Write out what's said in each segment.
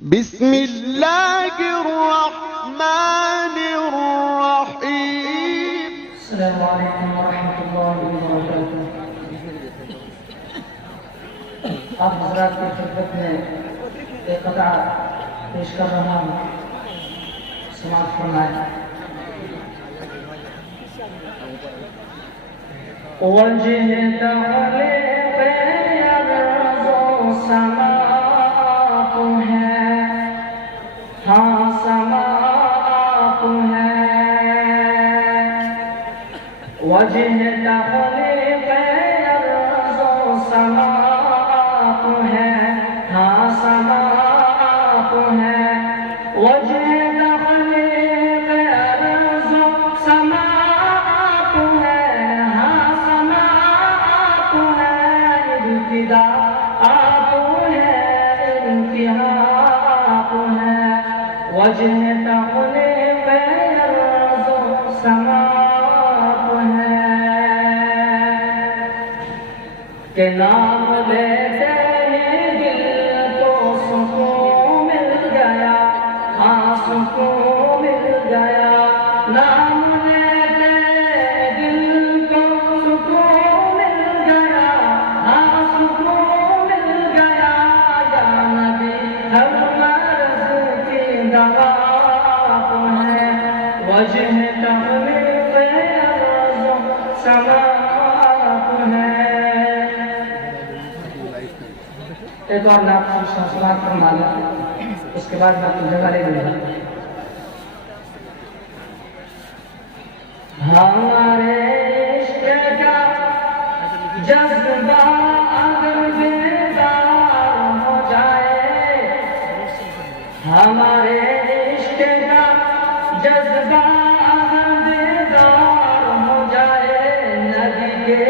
بسم اللہ الرحمن الرحیم۔ السلام علیکم ورحمۃ اللہ وبرکاتہ۔ آپ حضرات کی خدمت میں ایک قطعہ پیش کر رہا ہوں، سماعت فرمائیں۔ وجہ دخل غرض و سماعت ہے، ہاں سماعت ہے۔ وجہ دخل غرض و سماعت ہے، ہاں سماعت ہے۔ وجہ دخل غرض و سماعت ہے، ہاں سماعت ہے۔ ابتدا آپ ہے، انتہا آپ ہے۔ وجہ دخل غرض و سماعت ہے کہ نام لیتے ہی دل کو سکون مل گیا، ہاں سکون مل گیا۔ نام لیتے دل کو سکون مل گیا، ہاں سکون مل گیا۔ یا نبی ہر مرض کی دوا آپ ہے۔ وجہ دخل غرض و سماعت ہے۔ ایک اور نام سماعت فرما لیں، اس کے بعد میں تجھے والے دوں گا۔ ہمارے عشق کا جذبہ اگر بیدار ہو جائے، ہمارے عشق کا جذبہ اگر بیدار ہو جائے، نبی کے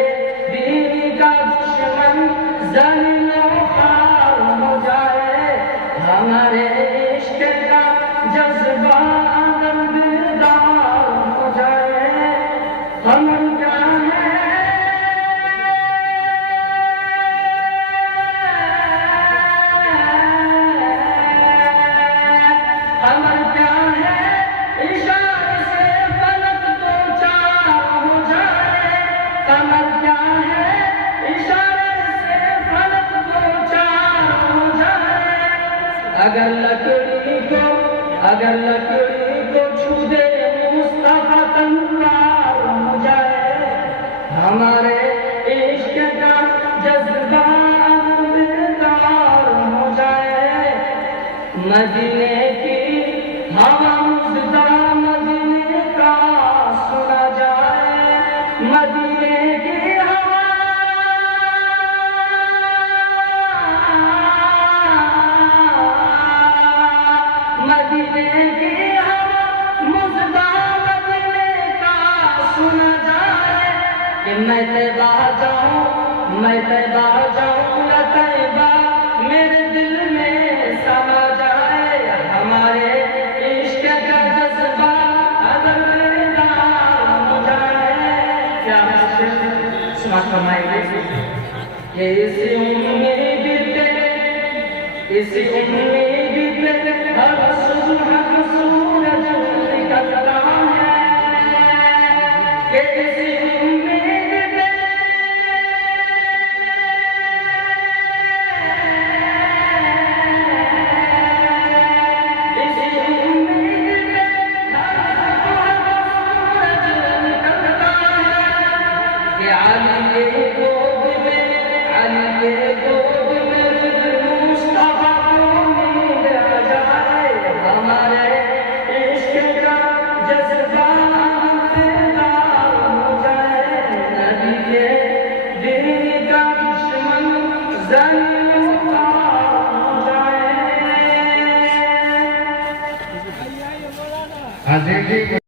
دین کا دشمن ذلیل و خوار ہو جائے۔ ہمارے عشق کا جذبہ اگر بیدار ہو جائے، ہمر کیا ہے، ہمر کیا ہے، اشارے سے فلک تو چار ہو جائے۔ ہمر کیا ہے، اشارے سے فلک تو چار ہو جائے۔ اگر لکڑی کو چھو دے مصطفیٰ تنوار ہو جائے۔ ہمارے عشق کا جذبہ بیدار ہو جائے۔ مدینے کی ہوا مزدہ مدینے کا سنا جائے۔ مدینے کی ہوا مدینے کی ہوا مزدہ مدینے کا سنا جائے۔ کہ میں طیبہ جاؤں یا طیبہ میرے دل میں سما جائے۔ ہمارے عشق کا جذبہ اگر بیدار ہو جائے۔ کیا سماعت فرمائیں گے؟ اسی امید پہ ہر صبح سورج نکلتا ہے، کہ اسی امید پہ